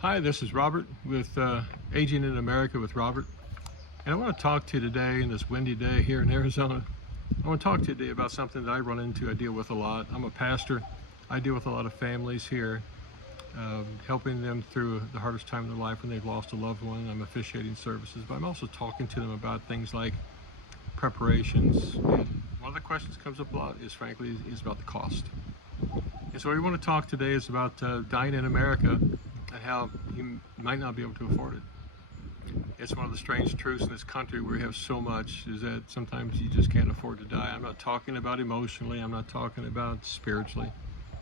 Hi, this is Robert with Aging in America with Robert. And I want to talk to you today in this windy day here in Arizona. I want to talk to you today about something that I run into, I deal with a lot. I'm a pastor. I deal with a lot of families here, helping them through the hardest time in their life when they've lost a loved one. I'm officiating services, but I'm also talking to them about things like preparations. And one of the questions that comes up a lot is, frankly, is about the cost. And so what we want to talk today is about dying in America and how you might not be able to afford it. It's one of the strange truths in this country where we have so much is that sometimes you just can't afford to die. I'm not talking about emotionally, I'm not talking about spiritually,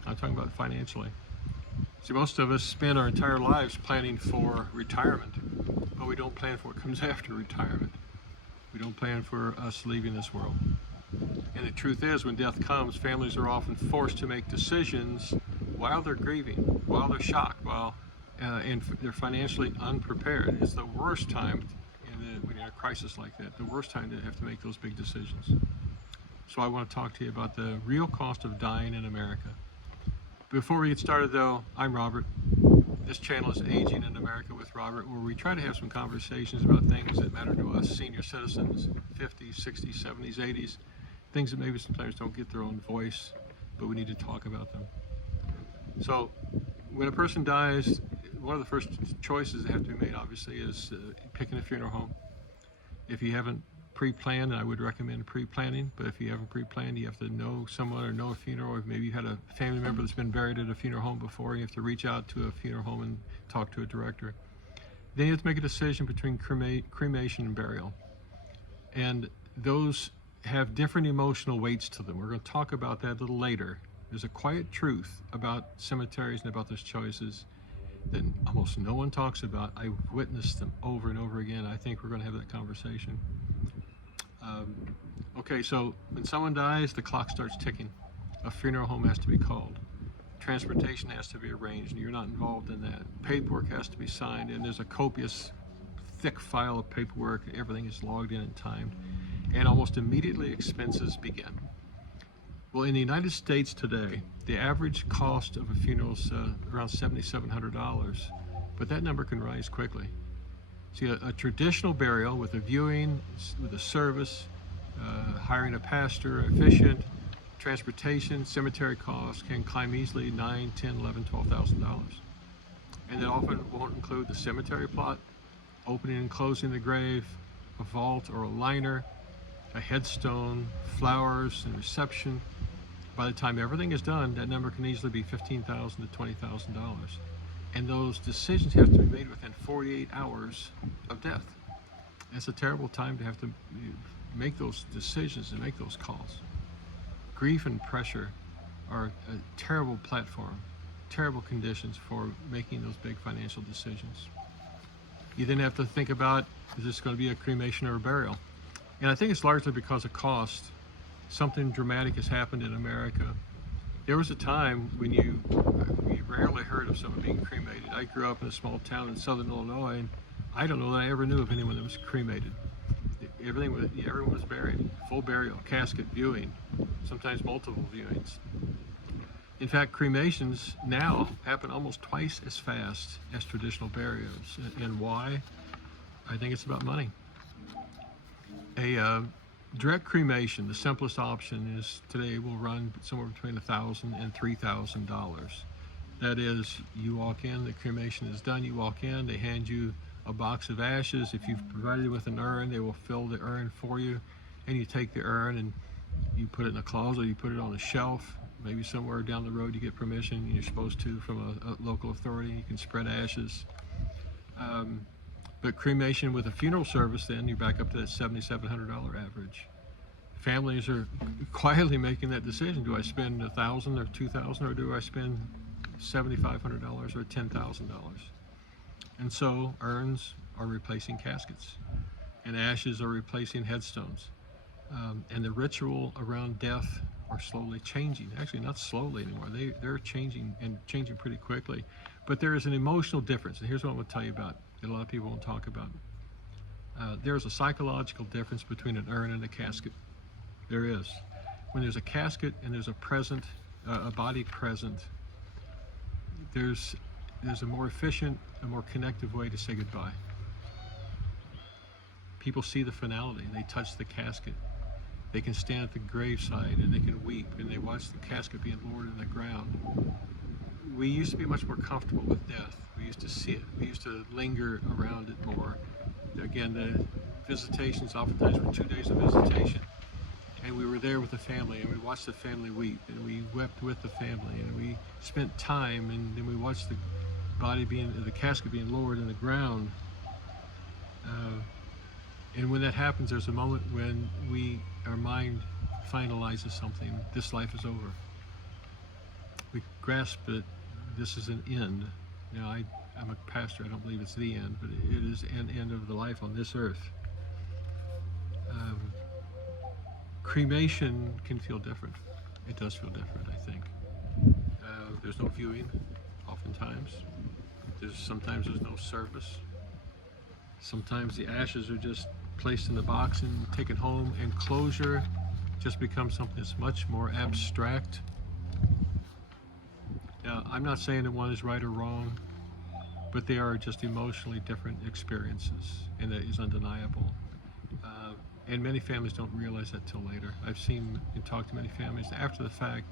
I'm talking about financially. See, most of us spend our entire lives planning for retirement, but we don't plan for what comes after retirement. We don't plan for us leaving this world. And the truth is, when death comes, families are often forced to make decisions while they're grieving, while they're shocked, and they're financially unprepared. It's the worst time when you're in a crisis like that, the worst time to have to make those big decisions. So I want to talk to you about the real cost of dying in America. Before we get started though, I'm Robert. This channel is Aging in America with Robert, where we try to have some conversations about things that matter to us senior citizens, 50s, 60s, 70s, 80s, things that maybe sometimes don't get their own voice, but we need to talk about them. So when a person dies, one of the first choices that have to be made, obviously, is picking a funeral home. If you haven't pre-planned, I would recommend pre-planning, but if you haven't pre-planned, you have to know someone or know a funeral, or maybe you had a family member that's been buried at a funeral home before, and you have to reach out to a funeral home and talk to a director. Then you have to make a decision between cremation and burial. And those have different emotional weights to them. We're going to talk about that a little later. There's a quiet truth about cemeteries and about those choices that almost no one talks about. I've witnessed them over and over again. I think we're going to have that conversation. Okay, so when someone dies, the clock starts ticking. A funeral home has to be called. Transportation has to be arranged, and you're not involved in that. Paperwork has to be signed, and there's a copious, thick file of paperwork. Everything is logged in and timed, and almost immediately expenses begin. Well, in the United States today, the average cost of a funeral is around $7,700, but that number can rise quickly. See, a traditional burial with a viewing, with a service, hiring a pastor, officiant, transportation, cemetery costs can climb easily $9,000, $10,000, $11,000, $12,000. And it often won't include the cemetery plot, opening and closing the grave, a vault or a liner, a headstone, flowers, and reception. By the time everything is done, that number can easily be $15,000 to $20,000. And those decisions have to be made within 48 hours of death. It's a terrible time to have to make those decisions and make those calls. Grief and pressure are a terrible platform, terrible conditions for making those big financial decisions. You then have to think about, is this going to be a cremation or a burial? And I think it's largely because of cost. Something dramatic has happened in America. There was a time when you rarely heard of someone being cremated. I grew up in a small town in southern Illinois, and I don't know that I ever knew of anyone that was cremated. Everyone was buried, full burial, casket viewing, sometimes multiple viewings. In fact, cremations now happen almost twice as fast as traditional burials. And why? I think it's about money. A direct cremation, the simplest option, is today will run somewhere between $1,000 and $3,000. That is, you walk in, the cremation is done, you walk in, they hand you a box of ashes. If you've provided with an urn, they will fill the urn for you, and you take the urn and you put it in a closet, you put it on a shelf, maybe somewhere down the road you get permission, and you're supposed to, from a local authority, you can spread ashes. But cremation with a funeral service, then you're back up to that $7,700 average. Families are quietly making that decision. Do I spend $1,000 or $2,000, or do I spend $7,500 or $10,000? And so urns are replacing caskets, and ashes are replacing headstones. And the ritual around death are slowly changing. Actually, not slowly anymore. They're changing, and changing pretty quickly. But there is an emotional difference, and here's what I'm going to tell you about that a lot of people won't talk about. There's a psychological difference between an urn and a casket. There is. When there's a casket and there's a body present, there's there's a more efficient, a more connective way to say goodbye. People see the finality. They touch the casket. They can stand at the graveside and they can weep and they watch the casket being lowered in the ground. We used to be much more comfortable with death. We used to see it. We used to linger around it more. Again, the visitations oftentimes were 2 days of visitation. And we were there with the family and we watched the family weep and we wept with the family and we spent time, and then we watched the casket being lowered in the ground. And when that happens, there's a moment when our mind finalizes something. This life is over. We grasp that this is an end. Now, I'm a pastor. I don't believe it's the end, but it is an end of the life on this earth. Cremation can feel different. It does feel different, I think. There's no viewing, oftentimes. Sometimes there's no service. Sometimes the ashes are just placed in the box and taken home, and closure just becomes something that's much more abstract. Now, I'm not saying that one is right or wrong, but they are just emotionally different experiences, and that is undeniable. And many families don't realize that till later. I've seen and talked to many families after the fact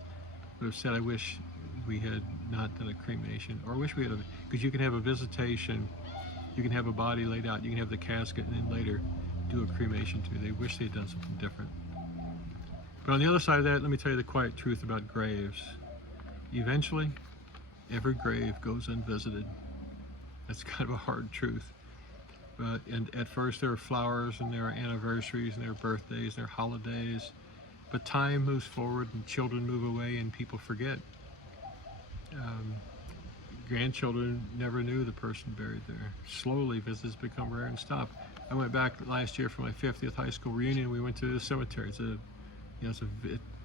who have said, I wish we had not done a cremation, or I wish we had because you can have a visitation, you can have a body laid out, you can have the casket, and then later do a cremation too. They wish they had done something different. But on the other side of that, let me tell you the quiet truth about graves. Eventually, every grave goes unvisited. That's kind of a hard truth. And at first there are flowers and there are anniversaries and there are birthdays and there are holidays. But time moves forward and children move away and people forget. Grandchildren never knew the person buried there. Slowly visits become rare and stop. I went back last year for my 50th high school reunion. We went to the cemetery. It's a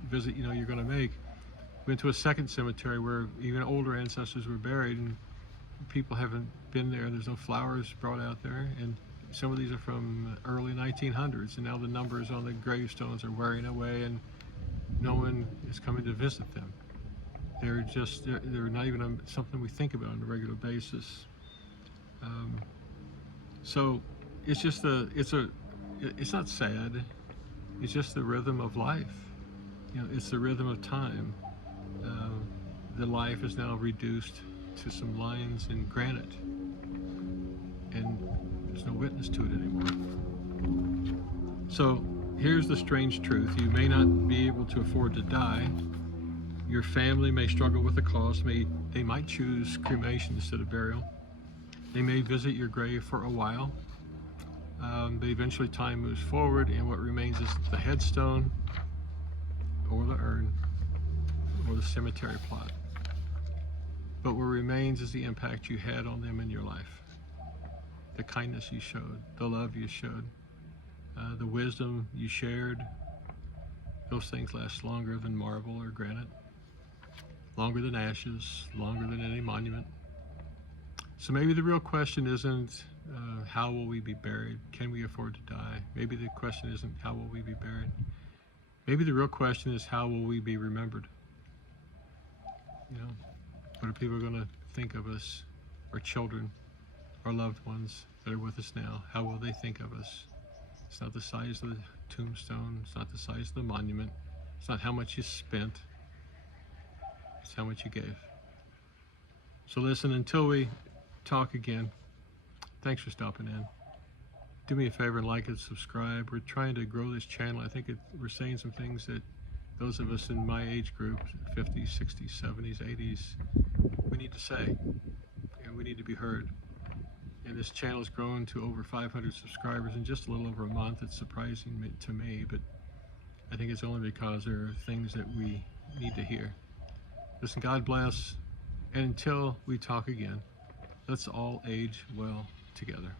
visit you're going to make. We went to a second cemetery where even older ancestors were buried, and people haven't been there. There's no flowers brought out there, and some of these are from early 1900s, and now the numbers on the gravestones are wearing away, and no one is coming to visit them. They're not even something we think about on a regular basis. So it's just it's not sad. It's just the rhythm of life. It's the rhythm of time. The life is now reduced to some lines in granite, and there's no witness to it anymore. So here's the strange truth. You may not be able to afford to die. Your family may struggle with the cost. They might choose cremation instead of burial. They may visit your grave for a while. But eventually time moves forward, and what remains is the headstone or the urn or the cemetery plot. But what remains is the impact you had on them in your life. The kindness you showed, the love you showed, the wisdom you shared. Those things last longer than marble or granite, longer than ashes, longer than any monument. So maybe the real question isn't how will we be buried? Can we afford to die? Maybe the question isn't how will we be buried? Maybe the real question is how will we be remembered? What are people going to think of us, our children, our loved ones that are with us now? How will they think of us? It's not the size of the tombstone. It's not the size of the monument. It's not how much you spent. It's how much you gave. So listen, until we talk again, thanks for stopping in. Do me a favor and like and subscribe. We're trying to grow this channel. I think we're saying some things that those of us in my age group, 50s, 60s, 70s, 80s, we need to say, and we need to be heard. And this channel has grown to over 500 subscribers in just a little over a month. It's surprising to me, but I think it's only because there are things that we need to hear. Listen, God bless, and until we talk again, let's all age well together.